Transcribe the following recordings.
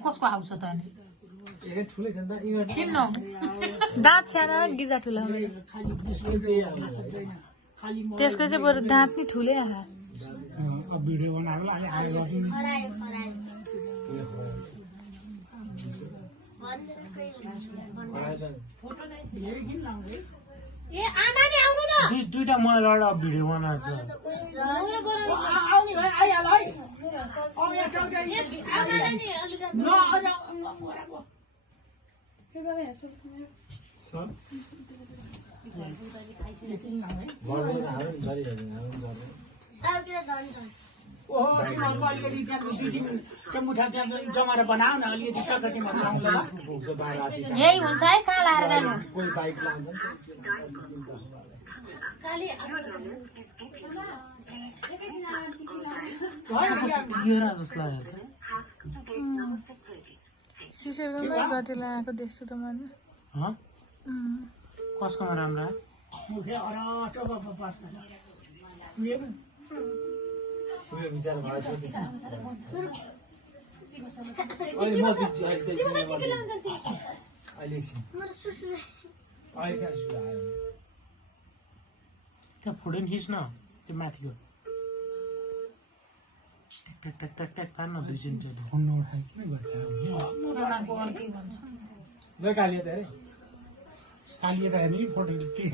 कसको आउँछ त अनि किन दाँत सानो गिजा ठुलो त्यसको चाहिँ बरु दाँत नि ठुलै आहा भिडियो बनाएर अहिले आएर ए आमा नि आउनु न दुईटा मलाई एउटा भिडियो बनाएको छ आउने भाइ आइहाल है अब यहाँ टक्कै आमाले नि अलि ओहो तिमीहरूको अलिकति त्यहाँ दुई तिन त्यो मुठा त्यहाँ जमाएर बनाऊ न अलिकति कता तिमीहरू आउँला यही हुन्छ है कहाँ लाएर जानु काली जस्तो लाग्यो सिसेरमै गति लगाएको देख्छु त मैले कसकोमा राम्रो मुखे अरटो पर्छ त्यहाँ फोटो नि खिच्न त्यो माथिको ट्याक ट्याक ट्याक ट्याक पार्न दुई तिनचोटि फोन नउठाए किन गर्छ कालिए त हेर्ने कि फोटो के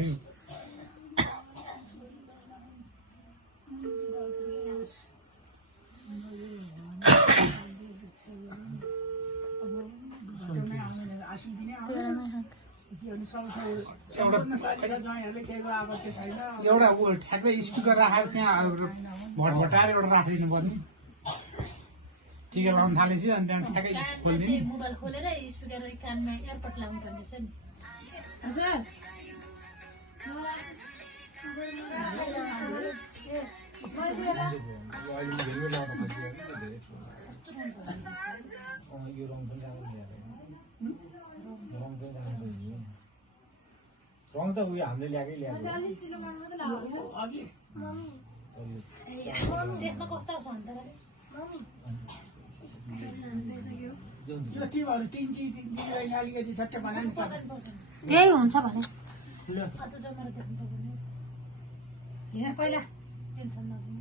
एउटा ऊ ठ्याक्कै स्पिकर राखेर त्यहाँ भटभटाएर एउटा राखिदिनु पर्ने टिका लगाउनु थालेपछि अनि त्यहाँ ठ्याक्कै खोलिदिने मोबाइल खोलेर स्पिकर कानमा एयरपड लाउनु पर्ने छ नि रङ त उयो हामीले ल्याएकै ल्याएको देख्न कस्तो आउँछ अन्त यो तिमीहरू तिन अलिकति छट्टै बनाउनु पर्छ त्यही हुन्छ भने अझ जमाएर देख्नु पर्ने हेर पहिला टेन्सन नलिनु